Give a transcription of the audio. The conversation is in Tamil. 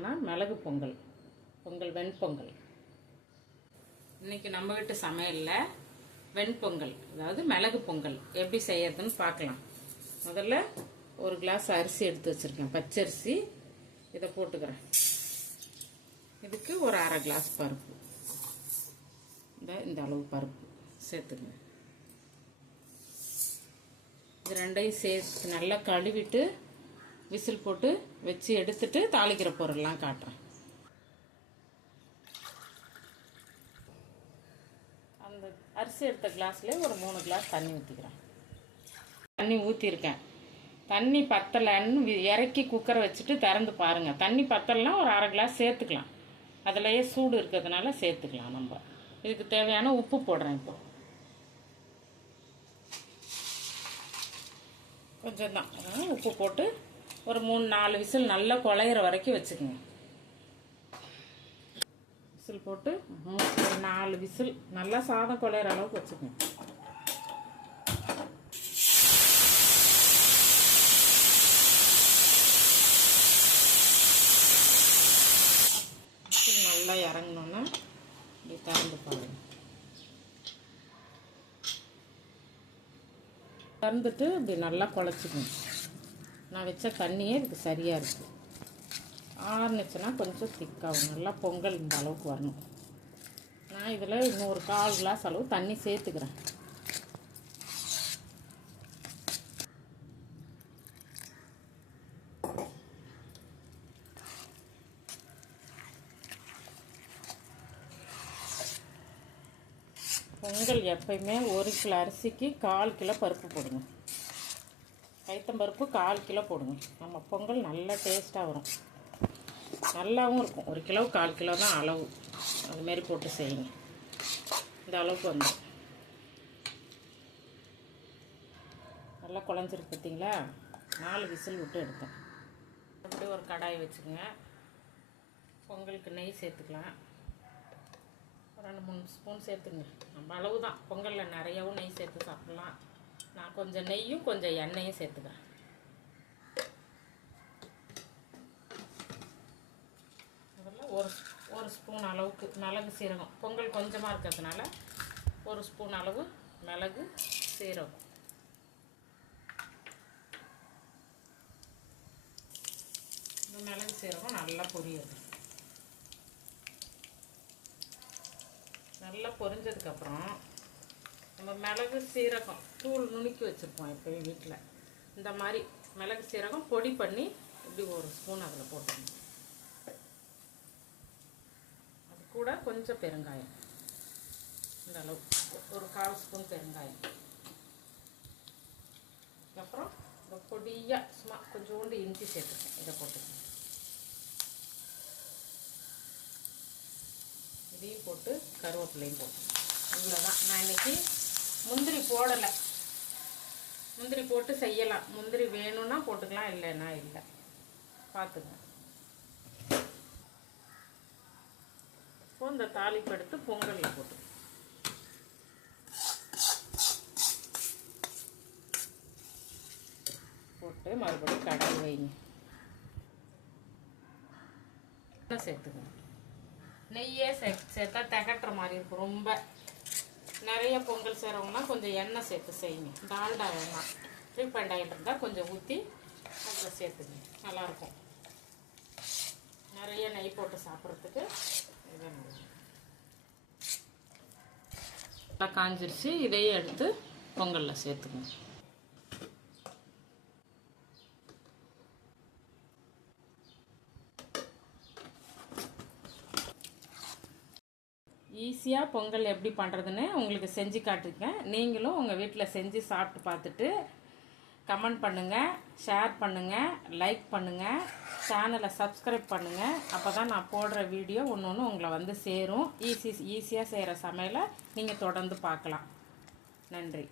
என்னென்னா மிளகு பொங்கல், வெண்பொங்கல். இன்றைக்கி நம்ம வீட்டு சமையலில் வெண்பொங்கல், அதாவது மிளகு பொங்கல் எப்படி செய்யறதுன்னு பார்க்கலாம். முதல்ல ஒரு கிளாஸ் அரிசி எடுத்து வச்சுருக்கேன், பச்சரிசி. இதை போட்டுக்கிறேன். இதுக்கு ஒரு அரை கிளாஸ் பருப்பு, இந்த அளவு பருப்பு சேர்த்துக்கங்க. இது ரெண்டையும் சேர்த்து நல்லா கழுவிட்டு விசில் போட்டு வச்சு எடுத்துட்டு தாளிக்கிற பொருள்லாம் காட்டுறேன். அந்த அரிசி எடுத்த கிளாஸ்லேயே ஒரு 3 கிளாஸ் தண்ணி ஊற்றிக்கிறேன். தண்ணி ஊற்றிருக்கேன். தண்ணி பத்தலைன்னு இறக்கி குக்கரை வச்சுட்டு திறந்து பாருங்கள். தண்ணி பத்தலைன்னா ஒரு அரை கிளாஸ் சேர்த்துக்கலாம். அதிலேயே சூடு இருக்கிறதுனால சேர்த்துக்கலாம். நம்ம இதுக்கு தேவையான உப்பு போடுறேன். இப்போ கொஞ்சம் தான் உப்பு போட்டு ஒரு 3-4 விசில் நல்லா குழையிற வரைக்கும் வச்சுக்கோங்க. விசில் போட்டு ஒரு 4 விசில் நல்லா சாதம் குழையிற அளவுக்கு வச்சுக்கோங்க. விசில் நல்லா இறங்கணுன்னா இப்படி திறந்து பாருங்க. திறந்துட்டு இப்படி நல்லா குழச்சிக்கணும். நான் வச்ச தண்ணியே இதுக்கு சரியாக இருக்குது. ஆறுனுச்சுன்னா கொஞ்சம் திக்காகும். நல்லா பொங்கல் இந்த அளவுக்கு வரணும். நான் இதில் இன்னும் ஒரு 1/4 கிளாஸ் அளவு தண்ணி சேர்த்துக்கிறேன். பொங்கல் எப்பயுமே 1 கிலோ அரிசிக்கு 1/4 கிலோ பருப்பு போடுங்க. கைத்தம்பருப்பு 1/4 கிலோ போடுங்க. நம்ம பொங்கல் நல்லா டேஸ்ட்டாக வரும், நல்லாவும் இருக்கும். 1 கிலோ 1/4 கிலோ தான் அளவு. அதுமாரி போட்டு செய்யுங்க. இந்த அளவுக்கு வந்து நல்லா குழஞ்சிருக்கு பார்த்தீங்களா? 4 விசில் விட்டு எடுத்தேன். அப்படி ஒரு கடாய் வச்சுக்கோங்க. பொங்கலுக்கு நெய் சேர்த்துக்கலாம். 2-3 ஸ்பூன் சேர்த்துங்க. நம்ம அளவு தான். பொங்கலில் நிறையவும் நெய் சேர்த்து சாப்பிட்லாம். நான் கொஞ்சம் நெய்யும் கொஞ்சம் எண்ணெயும் சேர்த்துக்கிறேன். அதில் ஒரு ஸ்பூன் அளவுக்கு மிளகு சீரகம். பொங்கல் கொஞ்சமாக இருக்கிறதுனால 1 ஸ்பூன் அளவு மிளகு சீரகம். இந்த மிளகு சீரகம் நல்லா பொரியுது. நல்லா பொரிஞ்சதுக்கப்புறம் நம்ம மிளகு சீரகம் தூள் நுணுக்கி வச்சுருப்போம் எப்போயும் வீட்டில். இந்த மாதிரி மிளகு சீரகம் பொடி பண்ணி இப்படி 1 ஸ்பூன் அதில் போட்டுக்கணும். அது கூட கொஞ்சம் பெருங்காயம், இந்த அளவு ஒரு 1/4 ஸ்பூன் பெருங்காயம். அதுக்கப்புறம் இந்த பொடியாக சும்மா கொஞ்சோண்டு இஞ்சி சேர்த்துக்கேன். இதை போட்டுக்கணும். இதையும் போட்டு கருவேப்பிலையும் போட்டு இவ்வளோதான். நான் இன்றைக்கி முந்திரி போடலை. முந்திரி போட்டு செய்யலாம். முந்திரி வேணும்னா போட்டுக்கலாம், இல்லைன்னா இல்லை, பார்த்துங்க. இப்போ இந்த தாளிப்பு எடுத்து பொங்கலில் போட்டு மறுபடியும் கடாய் வைங்க. சேர்த்துக்கணும். நெய்யே சேர்த்தா திகட்டுற மாதிரி இருக்கும். ரொம்ப நிறைய பொங்கல் செய்கிறவங்கன்னா கொஞ்சம் எண்ணெய் சேர்த்து செய்யுங்க. டால்டா வேணாம், ரீஃபைண்ட் ஆயில் இருந்தால் கொஞ்சம் ஊற்றி அதில் சேர்த்துங்க, நல்லாயிருக்கும். நிறைய நெய் போட்டு சாப்பிட்றதுக்கு இது நல்லா காஞ்சிருச்சு. இதையும் எடுத்து பொங்கலில் சேர்த்துக்கணும். ஈஸியாக பொங்கல் எப்படி பண்ணுறதுன்னு உங்களுக்கு செஞ்சு காட்டிருக்கேன். நீங்களும் உங்கள் வீட்டில் செஞ்சு சாப்பிட்டு பார்த்துட்டு கமெண்ட் பண்ணுங்கள், ஷேர் பண்ணுங்கள், லைக் பண்ணுங்கள், சேனலை சப்ஸ்கிரைப் பண்ணுங்கள். அப்போ தான் நான் போடுற வீடியோ ஒன்று உங்களை வந்து சேரும். ஈஸியாக செய்கிற சமையலை நீங்கள் தொடர்ந்து பார்க்கலாம். நன்றி.